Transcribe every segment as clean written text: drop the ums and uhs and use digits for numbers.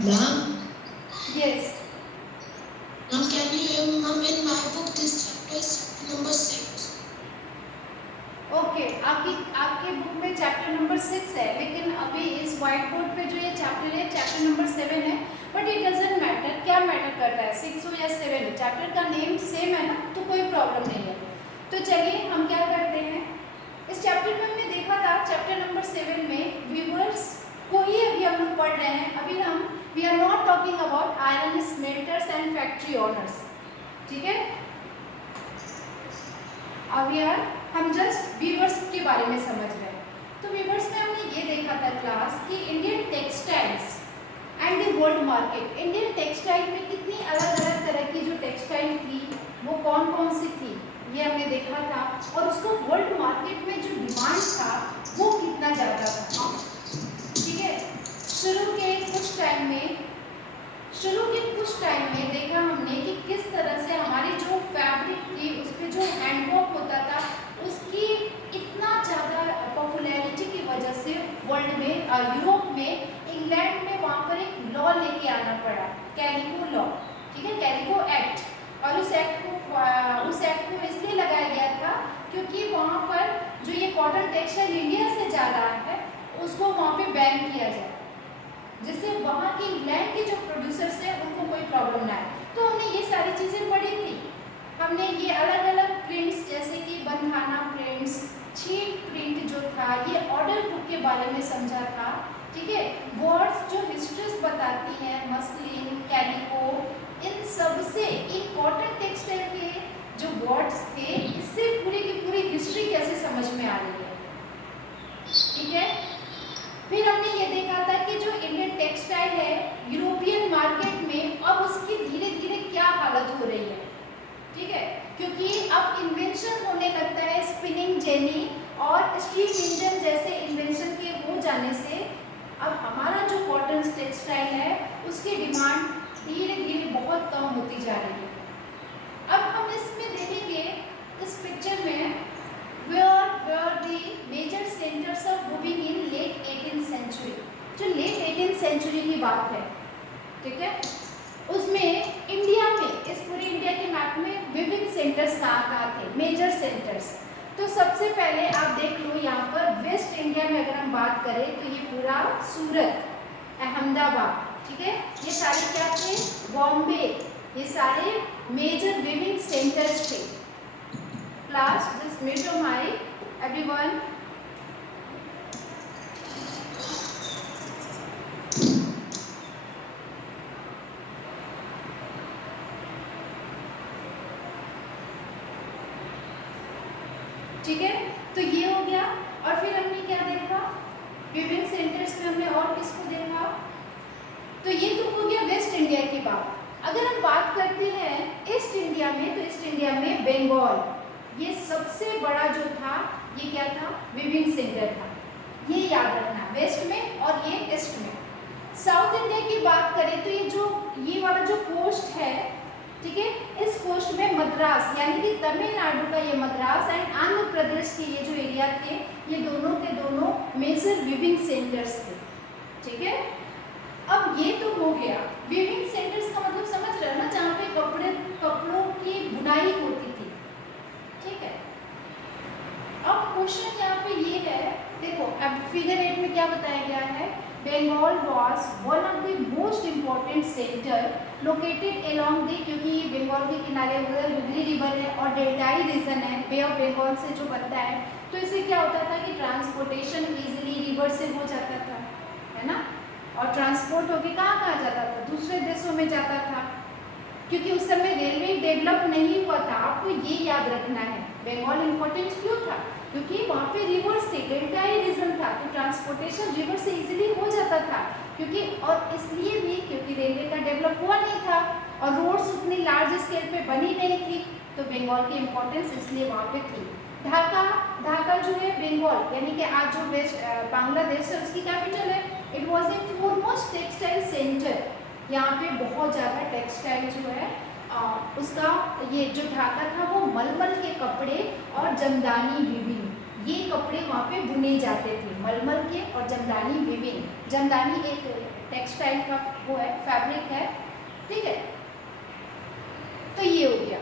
Ma'am, Yes. ma'am, can you, ma'am, in my book this chapter is chapter number 6. Okay, आपके book में chapter number 6 है, लेकिन अभी इस व्हाइट बोर्ड पे जो ये चैप्टर है चैप्टर नंबर 7 है, बट इट डजेंट मैटर। क्या मैटर करता है 6 हो या 7 हो, चैप्टर का नेम सेम है ना, तो कोई प्रॉब्लम नहीं है। तो चलिए हम क्या करते हैं, इस चैप्टर में हमने देखा था चैप्टर नंबर 7 में व्यूअर्स को ही अभी हम लोग पढ़ रहे हैं। अभी हम we are not talking about iron smelters and factory owners, ठीक है। अभी हम जस्ट वीवर्स के बारे में समझ रहे हैं। तो वीवर्स में हमने ये देखा था क्लास कि Indian textiles and the world market, Indian textile में कितनी अलग अलग तरह की जो टेक्सटाइल थी वो कौन कौन सी थी ये हमने देखा था, और उसको वर्ल्ड मार्केट में जो डिमांड था वो कितना ज़्यादा था, ठीक है। शुरू के कुछ टाइम में देखा हमने कि किस तरह से हमारी जो फैब्रिक थी उस पर जो हैंडवर्क होता था उसकी इतना ज़्यादा पॉपुलैरिटी की वजह से वर्ल्ड में यूरोप में इंग्लैंड में वहाँ पर एक लॉ लेके आना पड़ा, कैलिको लॉ, ठीक है, कैलिको एक्ट। और उस एक्ट को इसलिए लगाया गया था क्योंकि वहाँ पर जो ये कॉटन टेक्सटाइल इंडिया से जा रहा है उसको वहाँ पे बैन किया जाए, जिससे वहाँ की इंग्लैंड के जो प्रोड्यूसर्स हैं उनको कोई प्रॉब्लम ना आए। तो हमने ये सारी चीज़ें पढ़ी थी। हमने ये अलग अलग प्रिंट्स जैसे कि बंधाना प्रिंट्स, चीप प्रिंट जो था, ये ऑर्डर बुक के बारे में समझा था, ठीक है। वर्ड्स जो हिस्ट्रीज बताती हैं, मसलिन, कैलिको, इन सब से इन कॉटन टेक्सटाइल के जो वर्ड्स थे इससे पूरी की पूरी हिस्ट्री कैसे समझ में आ रही है, ठीक है। फिर हमने ये देखा था कि जो इंडियन टेक्सटाइल है यूरोपियन मार्केट में अब उसकी धीरे धीरे क्या हालत हो रही है, ठीक है, क्योंकि अब इन्वेंशन होने लगता है स्पिनिंग जेनी और स्टीम इंजन जैसे इन्वेंशन के हो जाने से अब हमारा जो कॉटन टेक्सटाइल है उसकी डिमांड धीरे धीरे बहुत कम होती जा रही है। अब हम इसमें देखेंगे इस पिक्चर में were the major centers of moving in late 18th century, जो लेट 18th सेंचुरी की बात है, ठीक है, उसमें इंडिया में इस पूरे इंडिया के मैप में विभिन्न सेंटर्स कहाँ थे, मेजर सेंटर्स। तो सबसे पहले आप देख लो यहाँ पर वेस्ट इंडिया में अगर हम बात करें तो ये पूरा सूरत, अहमदाबाद, ठीक है, ये सारे क्या थे, बॉम्बे, ये सारे मेजर विभिन्न सेंटर्स थे। Class, just mute your mic, everyone. ठीक है, तो ये हो गया। और फिर हमने क्या देखा, विभिन्न सेंटर्स में हमने और किसको देखा, तो ये तो हो गया वेस्ट इंडिया की बात। अगर हम बात करते हैं ईस्ट इंडिया में, तो ईस्ट इंडिया में बंगाल, ये सबसे बड़ा जो था ये क्या था, विभिन्न सेंटर था, ये याद रखना, वेस्ट में और ये ईस्ट में। साउथ इंडिया की बात करें तो ये वाला जो कोस्ट है, ठीक है, इस कोस्ट में मद्रास यानी कि तमिलनाडु का ये मद्रास एंड आंध्र प्रदेश के ये जो एरिया थे ये दोनों के दोनों मेजर विभिन्न सेंटर्स थे, ठीक है। अब ये तो हो गया विभिन्न सेंटर्स का मतलब समझ रहे हो ना, जहाँ पे कपड़ों की बुनाई होती थी, ठीक है। अब क्वेश्चन यहाँ पे ये है, देखो अब फिगर 8 में क्या बताया गया है, Bengal was one of the most important centre located along the, क्योंकि ये बंगाल के किनारे उधर हुगली रिवर है और डेल्टाई रीजन है, बे ऑफ बंगाल से जो बनता है, तो इससे क्या होता था कि ट्रांसपोर्टेशन इजीली रिवर से हो जाता था, है ना, और ट्रांसपोर्ट होके कहाँ जाता था, दूसरे देशों में जाता था, क्योंकि उस समय रेलवे डेवलप नहीं हुआ था। आपको ये याद रखना है बंगाल इम्पोर्टेंट क्यों था, क्योंकि वहाँ पे रिवर्स थे, डेल्टाई रीजन था, तो ट्रांसपोर्टेशन रिवर से इजीली हो जाता था, क्योंकि और इसलिए भी क्योंकि रेलवे का डेवलप हुआ नहीं था और रोड्स उतनी लार्ज स्केल पे बनी नहीं थी, तो बंगाल की इम्पोर्टेंस इसलिए वहाँ पे थी। ढाका जो है बंगाल यानी कि आज जो वेस्ट बांग्लादेश है उसकी कैपिटल है, it was the foremost textile centre, यहाँ पे बहुत ज़्यादा टेक्सटाइल जो है उसका ये जो ढाका था वो मलमल के कपड़े और जमदानी विभिन्न ये कपड़े वहाँ पे बुने जाते थे मलमल के। और जमदानी वीविंग, जमदानी एक टेक्सटाइल का वो है, फैब्रिक है, ठीक है। तो ये हो गया।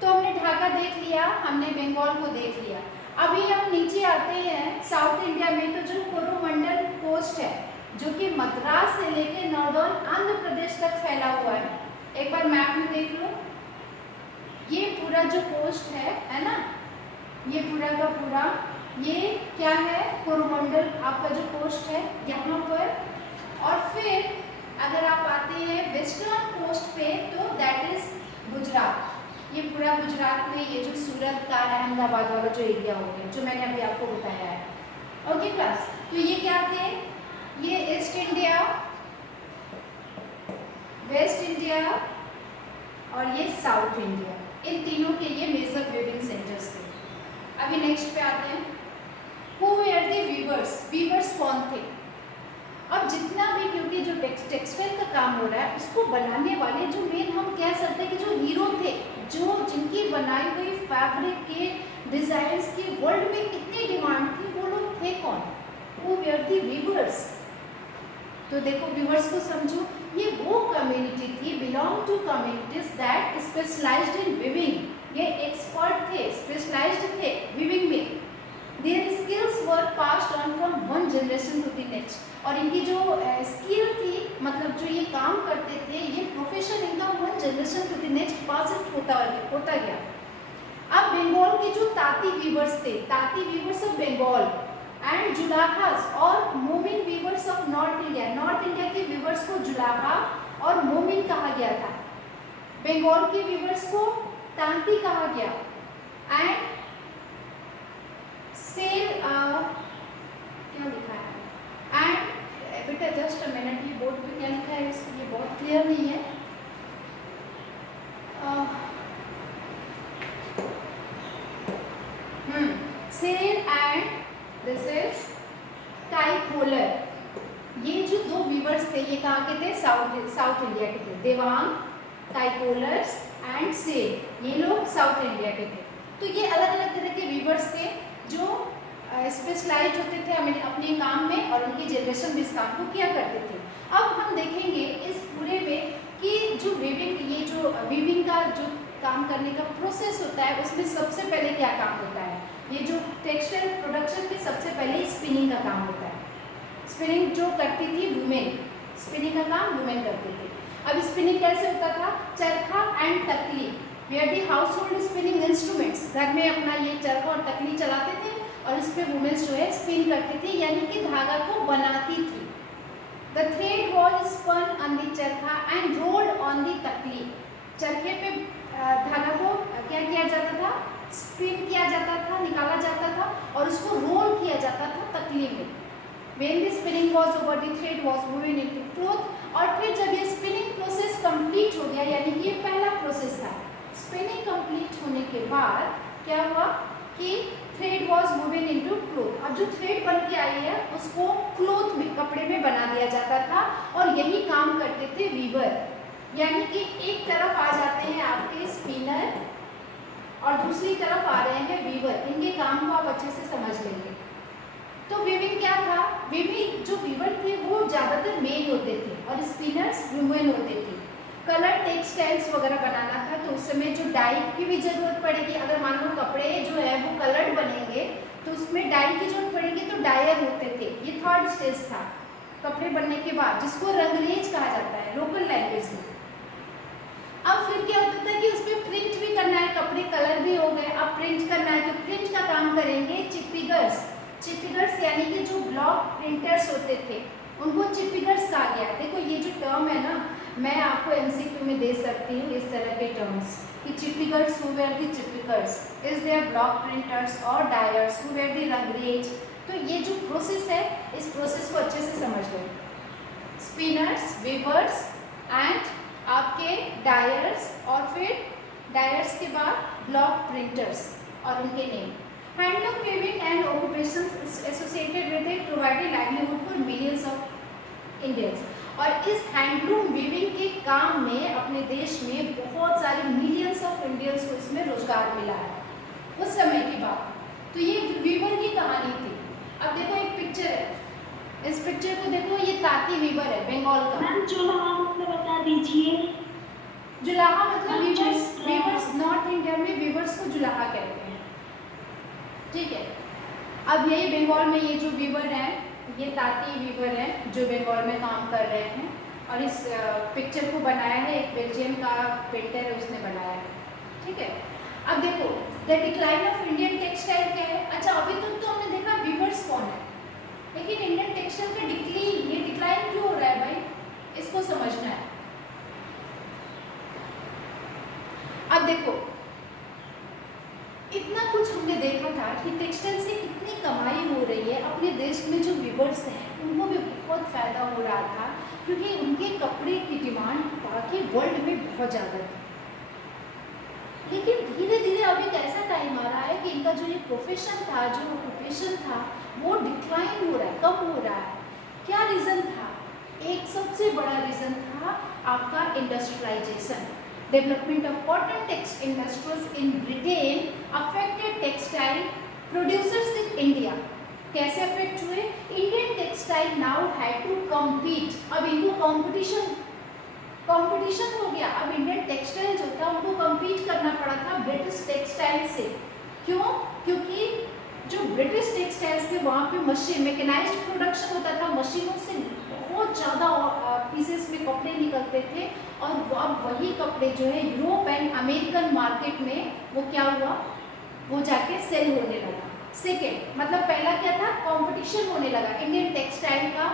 तो हमने ढाका देख लिया, हमने बंगाल को देख लिया। अभी हम नीचे आते हैं साउथ इंडिया में। तो जो कोरोमंडल कोस्ट है जो कि मद्रास से लेके नॉर्दर्न आंध्र प्रदेश तक फैला हुआ है, एक बार मैप में देख लो। ये पूरा जो कोस्ट है ना, ये पूरा का पूरा ये क्या है, कोरोमंडल आपका जो कोस्ट है यहाँ पर। और फिर अगर आप आते हैं वेस्टर्न कोस्ट पे तो दैट इज गुजरात। ये पूरा गुजरात में ये जो सूरत का अहमदाबाद वाला जो एरिया हो गया जो मैंने अभी आपको बताया है। ओके क्लास, तो ये क्या थे, ये ईस्ट इंडिया, वेस्ट इंडिया और ये साउथ इंडिया, इन तीनों के ये मेजर वीविंग सेंटर्स थे। अभी नेक्स्ट पे आते हैं, who were the weavers, weavers कौन थे। अब जितना भी, क्योंकि जो टेक्सटाइल का काम हो रहा है उसको बनाने वाले जो मेन हम कह सकते हैं कि जो हीरो थे, जो जिनकी बनाई हुई फैब्रिक के डिजाइन्स की वर्ल्ड में इतनी डिमांड थी, वो लोग थे कौन, हु वेयर द वीवर्स। तो देखो वीवर्स को समझो, ये वो कम्युनिटी थी, belong to communities that specialised in weaving. ये एक्सपर्ट थे, स्पेशलाइज्ड थे वीविंग में। Their skills were passed on from one generation to the next. और इनकी जो स्किल थी, मतलब जो ये काम करते थे, ये प्रोफेशन इनका one generation to the next pass होता गया। अब बंगाल के जो ताती वीवर्स थे, ताती weavers of Bengal and julahas और Momin weavers of north India, north India के वीवर्स को जुलाहा और मोमिन कहा गया था, बंगाल के वीवर्स को तांती कहा गया। एंड सेल क्या लिखा है, एंड बेटा जस्ट अ मिनट, ये बोर्ड पे क्या लिखा है ये बहुत क्लियर नहीं है। सेल एंड दिस इज टाइकोलर। ये जो दो वीवर्स थे ये कहाँ के थे, साउथ इंडिया के थे, देवांग, टाइकोलर्स एंड सेल, ये लोग साउथ इंडिया के थे। तो ये अलग अलग तरह के वीवर्स थे जो स्पेशलाइज होते थे अपने काम में और उनकी जनरेशन भी इस काम को किया करते थे। अब हम देखेंगे इस पूरे में कि जो वीविंग, ये जो वीविंग का जो काम करने का प्रोसेस होता है उसमें सबसे पहले क्या काम होता है। ये जो टेक्सटाइल प्रोडक्शन में सबसे पहले स्पिनिंग का काम होता है। स्पिनिंग जो करती थी वुमेन, स्पिनिंग का काम वुमेन करते थे। अब स्पिनिंग कैसे होता था, charkha and takli were the household spinning instruments, घर में अपना ये चरखा और तकली चलाते थे और इस पे वुमेन्स जो है स्पिन करती थी, यानी कि धागा को बनाती थी। The thread was spun on the charkha and rolled on the takli. चरखे पे धागा को क्या किया जाता था, स्पिन किया जाता था, निकाला जाता था और उसको रोल किया जाता था तकली में। When the spinning was over, the thread was woven into cloth। और फिर जब ये स्पिनिंग प्रोसेस कंप्लीट हो गया, यानी कि ये पहला प्रोसेस था, स्पिनिंग कंप्लीट होने के बाद क्या हुआ कि thread was woven into cloth. अब जो थ्रेड बन के आई है उसको क्लोथ में, कपड़े में बना दिया जाता था और यही काम करते थे वीवर। यानी कि एक तरफ आ जाते हैं आपके स्पिनर और दूसरी तरफ आ रहे हैं वीवर। इनके काम को आप अच्छे से समझ लेंगे। तो वीविंग क्या था, वीविंग जो वीवर थे वो ज़्यादातर मेल होते थे और स्पिनर्स वुमेन होते थे। कलर टेक्सटाइल्स वगैरह बनाना था तो उस समय जो डाई की भी ज़रूरत पड़ेगी। अगर मान लो कपड़े जो है वो कलर्ड बनेंगे तो उसमें डाई की जरूरत पड़ेगी, तो डायर होते थे। ये थर्ड स्टेज था कपड़े बनने के बाद, जिसको रंगरेज कहा जाता है लोकल लैंग्वेज में। अब फिर क्या होता था कि उस पर प्रिंट भी करना है, कपड़े कलर भी हो गए, अब प्रिंट करना है तो प्रिंट का काम करेंगे चिपिगर्स। चिपिगर्स यानी कि जो ब्लॉक प्रिंटर्स होते थे उनको चिपिगर्स कहा गया। देखो ये जो टर्म है ना, मैं आपको एमसीक्यू में दे सकती हूँ इस तरह के टर्म्स कि चिपिगर्स, हु वेयर द चिपिगर्स, इज देयर ब्लॉक प्रिंटर्स और डायर्स, हु वेयर द रंगरेज। तो ये जो प्रोसेस है इस प्रोसेस को अच्छे से समझ लो। स्पिनर्स, वीवर्स एंड आपके डायर्स और फिर डायर्स के बाद ब्लॉक प्रिंटर्स और उनके name. Handloom weaving and occupations associated with it provided livelihood for millions of Indians. और इस हैंडलूम वीविंग के काम में अपने देश में बहुत सारे मिलियंस ऑफ इंडियंस को इसमें रोजगार मिला है उस समय की बात। तो ये वीवर की कहानी थी। अब देखो एक पिक्चर है, इस पिक्चर को देखो, ये ताती वीवर है बंगाल का। मैम जुलाहा मतलब बता दीजिए। जुलाहा मतलब मैम वीवर्स, जुलाहा। वीवर्स नॉर्थ इंडिया में वीवर्स को जुलाहा कहते हैं, ठीक है। अब यही बंगाल में ये जो वीवर है, ये ताती वीवर है जो बंगाल में काम कर रहे हैं, और इस पिक्चर को बनाया है एक बेल्जियम का पेंटर है, उसने बनाया है, ठीक है। अब देखो the decline of Indian textile क्या है। अच्छा अभी तक तो हमने देखा वीवर्स कौन है, लेकिन इंडियन टेक्सटाइल का डिक्लाइन क्यों हो रहा है भाई, इसको समझना है। अब देखो इतना कुछ हमने देखा था कि टेक्सटाइल से कितनी कमाई हो रही है, अपने देश में जो वीवर्स हैं उनको भी बहुत फायदा हो रहा था, क्योंकि उनके कपड़े की डिमांड बाकी वर्ल्ड में बहुत ज़्यादा थी। लेकिन धीरे धीरे अभी एक ऐसा टाइम आ रहा है कि इनका जो ये प्रोफेशन था, जो ऑक्यूपेशन था, वो डिक्लाइन हो रहा है, कम हो रहा है। क्या रीज़न था? एक सबसे बड़ा रीज़न था आपका industrialisation. Development of cotton tex industries in Britain affected textile producers in India. कैसे अफेक्ट हुए? Indian textile now had to compete. अब इनको कंपटीशन हो गया। अब इंडियन टेक्सटाइल जो था उनको कम्पीट करना पड़ा था ब्रिटिश टेक्सटाइल से। क्यों? क्योंकि जो ब्रिटिश टेक्सटाइल्स थे वहाँ पे मशीन मैकेनाइज्ड प्रोडक्शन होता था, मशीनों से बहुत ज़्यादा पीसेस में कपड़े निकलते थे, और अब वही कपड़े जो है यूरोप एंड अमेरिकन मार्केट में वो क्या हुआ, वो जाके सेल होने लगा। सेकेंड मतलब पहला क्या था, कंपटीशन होने लगा इंडियन टेक्सटाइल का,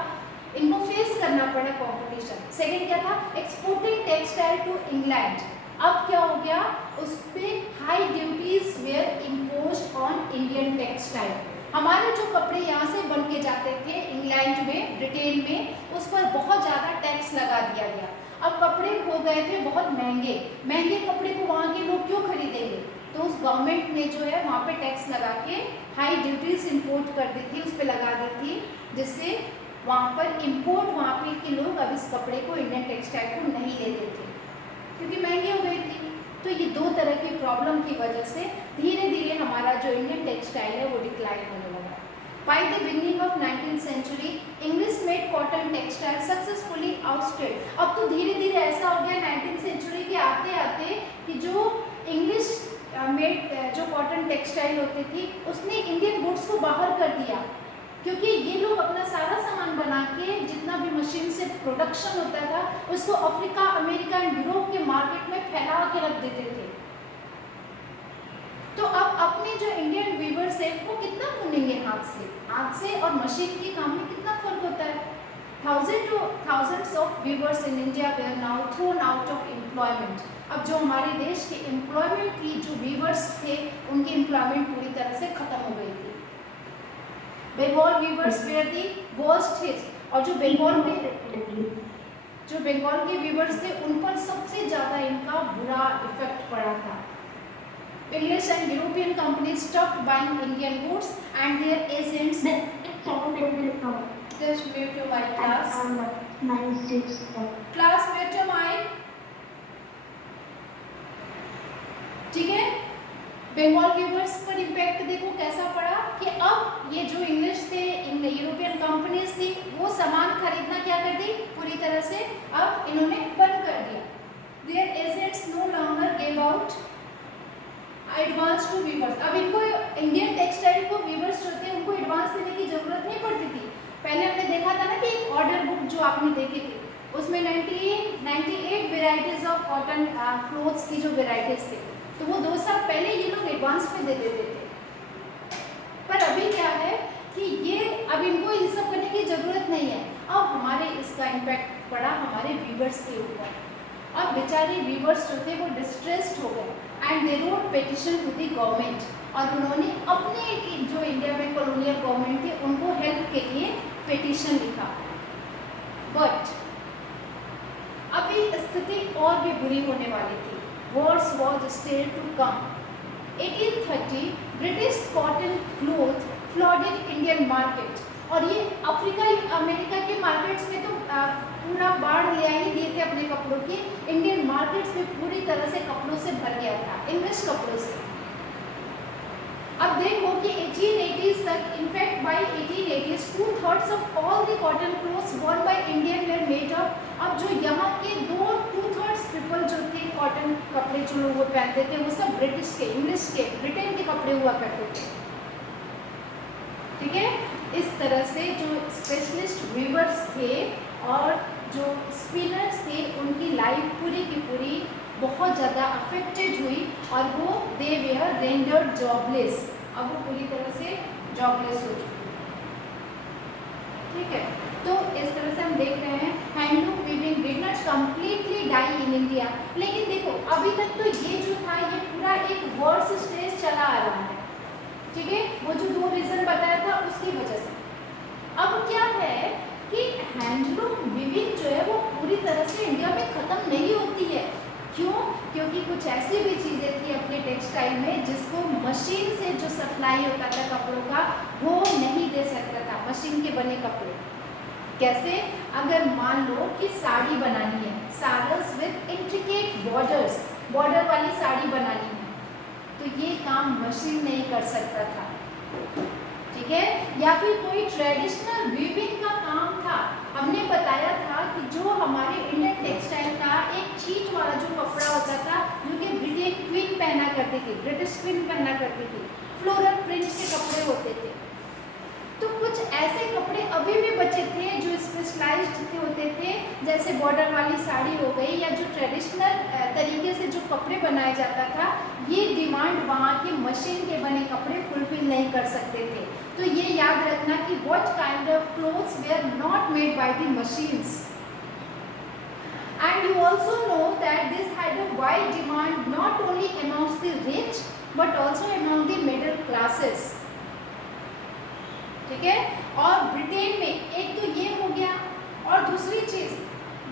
इनको फेस करना पड़ा कंपटीशन। सेकेंड क्या था, एक्सपोर्टिंग टेक्सटाइल टू इंग्लैंड। अब क्या हो गया, उस पर high duties were imposed on Indian textile. हमारे जो कपड़े यहाँ से बन के जाते थे इंग्लैंड में, ब्रिटेन में, उस पर बहुत ज़्यादा टैक्स लगा दिया गया। अब कपड़े हो गए थे बहुत महंगे, महंगे कपड़े को वहाँ के लोग क्यों खरीदेंगे, तो उस गवर्नमेंट ने जो है वहाँ पे टैक्स लगा के हाई ड्यूटीज इम्पोर्ट कर दी थी, उस पर लगा दी थी, जिससे वहाँ पर इम्पोर्ट, वहाँ पे के लोग अब इस कपड़े को, इंडियन टेक्सटाइल को नहीं लेते थे क्योंकि महंगे हो गई थी। तो ये दो तरह की प्रॉब्लम की वजह से धीरे धीरे हमारा जो इंडियन टेक्सटाइल है वो डिक्लाइन होने लगा। By the beginning of 19th century English made cotton textile successfully ousted. अब तो धीरे धीरे ऐसा हो गया 19th सेंचुरी के आते आते कि जो इंग्लिश मेड जो कॉटन टेक्सटाइल होती थी उसने इंडियन गुड्स को बाहर कर दिया, क्योंकि ये लोग अपना सारा सामान बना के, जितना भी मशीन से प्रोडक्शन होता था, उसको अफ्रीका, अमेरिका एंड यूरोप के मार्केट में फैला के रख देते थे। तो अब अपने जो इंडियन वीवर्स है वो कितना बुनेंगे हाथ से और मशीन के काम में कितना फर्क होता है। thousands of viewers in India were now thrown out of employment। अब जो हमारे देश के एम्प्लॉयमेंट की जो वीवर्स थे उनकी एम्प्लॉयमेंट पूरी तरह से खत्म हो गई थी। Bengal weavers were the worst hit, और जो बंगाल के वीवर्स थे उन पर सबसे ज़्यादा इनका बुरा इफेक्ट पड़ा था। English and European companies stopped buying Indian goods and their agents. Just mute your mic, class. Class, mute your mic. ठीक है, बंगाल वीवर्स पर इम्पैक्ट देखो कैसा पड़ा कि अब ये जो इंग्लिश थे, यूरोपियन कंपनीज थी, वो सामान खरीदना क्या कर दी, पूरी तरह से अब इन्होंने बंद कर दिया। Their agents no longer gave out advance to weavers. अब इनको इंडियन टेक्सटाइल को वीवर्स जो थे उनको एडवांस देने की जरूरत नहीं पड़ती थी। पहले हमने देखा था ना कि एक ऑर्डर बुक जो आपने देखी थी उसमें 98 वेराइटीज ऑफ कॉटन क्लोथ्स की जो वेराइटीज थी, तो वो 2 साल पहले ये लोग एडवांस में दे देते थे। पर अभी क्या है कि ये अब इनको ये सब करने की जरूरत नहीं है। अब हमारे इसका इम्पैक्ट पड़ा हमारे वीवर्स के ऊपर। अब बेचारे वीवर्स जो थे वो डिस्ट्रेस्ड हो गए and they wrote petition to the government, और उन्होंने अपने जो इंडिया में कॉलोनियल गवर्नमेंट थी उनको हेल्प के लिए पिटिशन लिखा। बट अभी स्थिति और भी बुरी होने वाली थी। Worse was still to come. 1830 British cotton cloth flooded Indian market, और ये अफ्रीका अमेरिका के मार्केट्स में तो पूरा बाढ़ ले ही दिए थे अपने कपड़ों की। इंडियन मार्केट्स में पूरी तरह से कपड़ों से भर गया था, इंग्लिश कपड़ों से। अब देखो कि 1880s तक, in fact by 1880s 2/3 of all the cotton clothes worn by Indian were made of। अब जो यहाँ के 2/3 पीपल जो थे कॉटन कपड़े जो लोग वो पहनते थे वो सब ब्रिटिश के, इंग्लिश के, ब्रिटेन के कपड़े हुआ करते थे। ठीक है, इस तरह से जो स्पेशलिस्ट वीवर्स थे और जो स्पिनर्स थे उनकी लाइफ पूरी की पूरी बहुत ज़्यादा अफेक्टेड हुई और वो दे वेयर रेंडर्ड जॉबलेस। अब वो पूरी तरह से जॉबलेस हो चुके हैं। ठीक है, तो इस तरह से हम देख रहे हैं handloom weaving did not completely die in India. लेकिन देखो अभी तक तो ये जो था ये पूरा एक वर्स स्टेज चला आ रहा है। ठीक है, वो जो 2 रीज़न बताया था उसकी वजह से। अब क्या है कि हैंडलूम वीविंग जो है वो पूरी तरह से इंडिया में ख़त्म नहीं होती है। क्यों? क्योंकि कुछ ऐसी भी चीज़ें थी अपने टेक्सटाइल में जिसको मशीन से जो सप्लाई होता था कपड़ों का वो नहीं दे सकता था, मशीन के बने कपड़े। कैसे? अगर मान लो कि साड़ी बनानी है, saris with intricate borders, border वाली साड़ी बनानी है, तो ये काम मशीन नहीं कर सकता था। ठीक है, या फिर कोई ट्रेडिशनल वीविंग का काम था। हमने बताया था कि जो हमारे इंडियन टेक्सटाइल का एक चीट वाला जो कपड़ा होता था जो कि ब्रिटिश क्वीन पहना करती थी, ब्रिटिश क्वीन पहना करती थी, फ्लोरल प्रिंट के कपड़े होते थे। तो कुछ ऐसे कपड़े अभी भी बचे थे जो स्पेशलाइज्ड होते थे, जैसे बॉर्डर वाली साड़ी हो गई या जो ट्रेडिशनल तरीके से जो कपड़े बनाया जाता था, ये डिमांड वहाँ के मशीन के बने कपड़े फुलफिल नहीं कर सकते थे। तो ये याद रखना कि what kind of clothes were not made by the machines. And you also know that this had a wide demand not only amongst the rich but also among the middle classes. ठीक है, और Britain में एक तो ये हो गया, और दूसरी चीज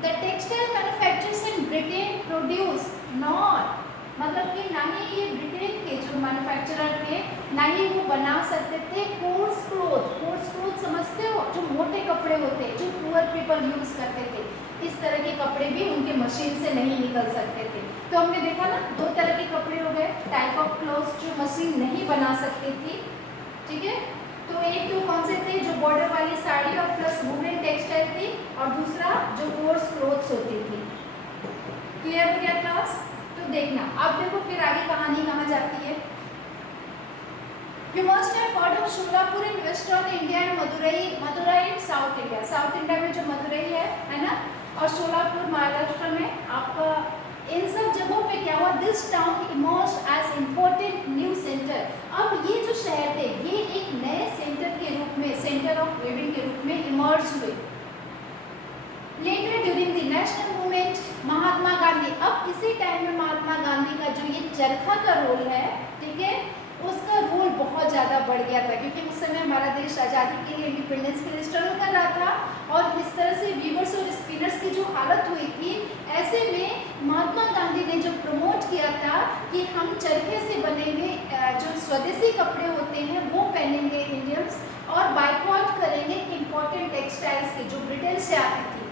the textile manufacturers in Britain produce not, मतलब कि ना ही ये ब्रिटेन के जो मैन्युफैक्चरर थे ना ही वो बना सकते थे कोर्स क्लोथ। कोर्स क्लोथ समझते हो, जो मोटे कपड़े होते हैं जो पुअर पीपल यूज करते थे, इस तरह के कपड़े भी उनके मशीन से नहीं निकल सकते थे। तो हमने देखा ना 2 तरह के कपड़े हो गए, टाइप ऑफ क्लोथ जो मशीन नहीं बना सकती थी। ठीक है, तो एक तो कौन से थे जो बॉर्डर वाली साड़ी और प्लस वुमेन टेक्सटाइल थी, और दूसरा जो कोर्स क्लोथ्स होती थी। क्लियर हो गया क्लास? तो देखना अब देखो फिर आगे कहानी कहाँ जाती है। You must have heard of Sholapur in western India and Madurai in South India. South India में जो मदुरई है ना, और शोलापुर महाराष्ट्र में आपका, इन सब जगहों पे क्या हुआ, this town emerged as important new centre. अब ये जो शहर थे ये एक नए सेंटर के रूप में, सेंटर ऑफ वीविंग के रूप में इमर्ज हुए। Later during the national movement Mahatma Gandhi, अब इसी टाइम में महात्मा गांधी का जो ये चरखा का रोल है, ठीक है, उसका रोल बहुत ज़्यादा बढ़ गया था, क्योंकि उस समय हमारा देश आज़ादी के लिए, इंडिपेंडेंस के लिए स्ट्रगल कर रहा था, और इस तरह से वीवर्स और स्पिनर्स की जो हालत हुई थी, ऐसे में महात्मा गांधी ने जो प्रमोट किया था कि हम चरखे से बने हुए जो स्वदेशी कपड़े होते हैं वो पहनेंगे इंडियंस, और बाइकआउट करेंगे इम्पोर्टेंट टेक्सटाइल्स के जो ब्रिटेन से आती थी।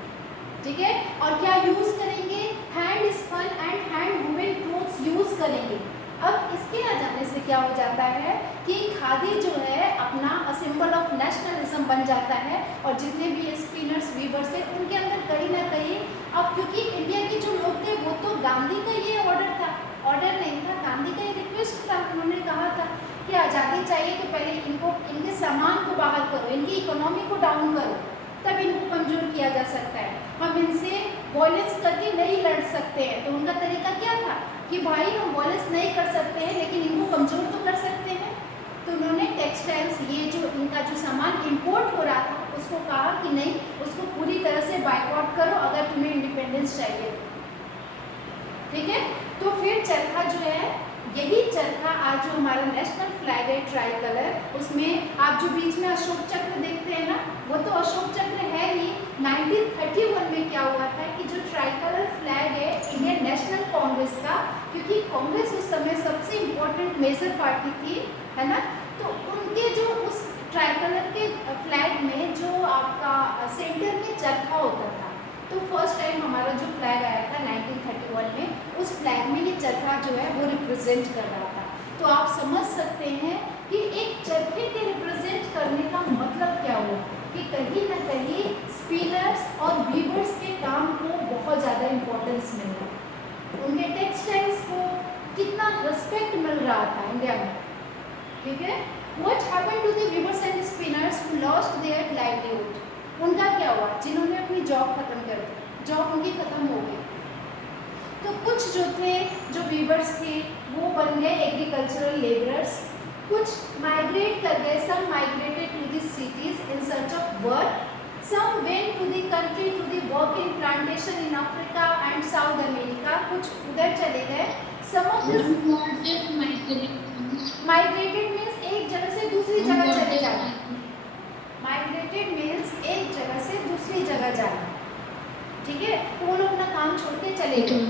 ठीक है, और क्या यूज़ करेंगे, hand spun and hand woven clothes use करेंगे। अब इसके आ जाने से क्या हो जाता है कि खादी जो है अपना सिंबल ऑफ नेशनलिज्म बन जाता है, और जितने भी स्पिनर्स वीवर्स हैं उनके अंदर कहीं ना कहीं, अब क्योंकि इंडिया के जो लोग थे वो तो गांधी का ये ऑर्डर था, ऑर्डर नहीं था, गांधी का ये रिक्वेस्ट था। उन्होंने कहा था कि आज़ादी चाहिए तो पहले इनको, इनके सामान को बाहर करो, इनकी इकोनॉमी को डाउन करो, तब इनको कमज़ोर किया जा सकता है। हम इनसे वॉयलेंस करके नहीं लड़ सकते हैं। तो उनका तरीका क्या था कि भाई हम वॉयलेंस नहीं कर सकते हैं लेकिन इनको कमज़ोर तो कर सकते हैं। तो उन्होंने टेक्सटाइल्स, ये जो इनका जो सामान इंपोर्ट हो रहा था उसको कहा कि नहीं, उसको पूरी तरह से बाइकआउट करो अगर तुम्हें इंडिपेंडेंस चाहिए। ठीक है, तो फिर चरखा जो है, यही चरखा आज जो हमारा नेशनल फ्लैग है ट्राई कलर, उसमें आप जो बीच में अशोक चक्र देखते हैं ना, वो तो अशोक चक्र है ही। 1931 में क्या हुआ था कि जो ट्राई कलर फ्लैग है इंडियन नेशनल कांग्रेस का, क्योंकि कांग्रेस उस समय सबसे इम्पोर्टेंट मेजर पार्टी थी, है ना, तो उनके जो उस ट्राई कलर के फ्लैग में जो आपका सेंटर में चरखा होता था, तो फर्स्ट टाइम हमारा जो फ्लैग आया था 1931 में, उस फ्लैग में ये चरखा जो है वो रिप्रेजेंट कर रहा था। तो आप समझ सकते हैं कि एक चरखे के रिप्रेजेंट करने का मतलब क्या हुआ कि कहीं ना कहीं स्पिनर्स और वीवर्स के काम को बहुत ज़्यादा इम्पोर्टेंस मिल रहा है, उनके टेक्सटाइल्स को कितना रिस्पेक्ट मिल रहा था इंडिया में, ठीक है। What happened to the weavers and spinners who lost their livelihood? उनका क्या हुआ जिन्होंने अपनी जॉब खत्म कर दी, जॉब उनकी खत्म हो गई। तो कुछ जो थे, जो वीवर्स थे, वो बन गए एग्रीकल्चरल लेबरर्स, कुछ माइग्रेट कर गए, some migrated to the cities in search of work, some went to the country to the work in plantation in Africa and South America, कुछ उधर चले गए। Some of this migrated means एक जगह से दूसरी जगह चले जाना, माइग्रेटेड मीन्स एक जगह से दूसरी जगह जाना, ठीक है। तो वो लोग अपना काम छोड़ के चले गए।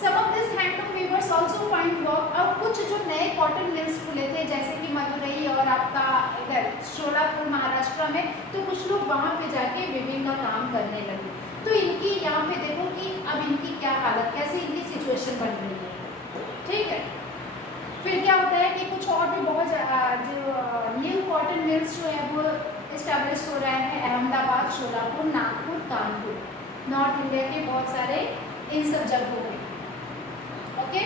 Some of this handloom weavers also find work, और कुछ जो नए कॉटन मिल्स खुले थे जैसे कि मदुरई और आपका इधर शोलापुर महाराष्ट्र में, तो कुछ लोग वहाँ पे जाके वीविंग का काम करने लगे। तो इनकी यहाँ पे देखो कि अब इनकी क्या हालत, कैसे इनकी सिचुएशन बन रही है, ठीक है। फिर क्या होता है कि कुछ और भी बहुत जो न्यू कॉटन मिल्स जो है वो इस्टेब्लिश हो रहे हैं, अहमदाबाद, शोलापुर, नागपुर, कानपुर, नॉर्थ इंडिया के बहुत सारे इन सब जगहों पे, ओके।